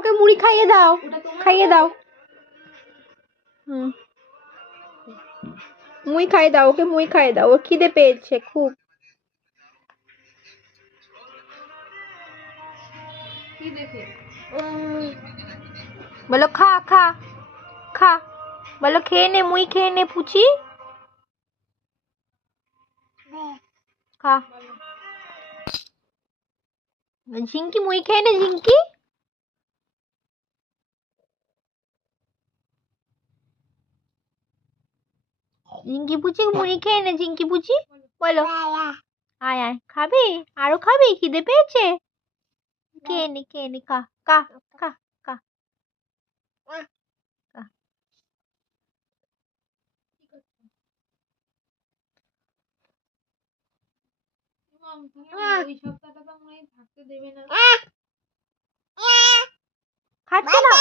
ওকে মুড়ি খাইয়ে দাও, খাইয়ে দাও। মুড়ি খাইয়ে দাও ওকে, মুড়ি খাইয়ে দাও, ওর খিদে পেয়েছে খুব। কি দেখে? বলো খা খা খা, বলো খেয়ে নে, মুড়ি খেয়ে নে পুচি, খা। ঝিঙ্কি মুড়ি খেয়ে নে, ঝিঙ্কি। ঝিঙ্কি পুচি মুড়ি খেয়ে নে, ঝিঙ্কি পুচি বলো। আয় আয়, খাবি? আরো খাবি? খিদে পেয়েছে? খেয়ে নে, খেয়ে নে, খা খা খা খা। ওই সপ্তাহটা তো মনে হয় থাকতে দেবে না। খাচ্ছে না।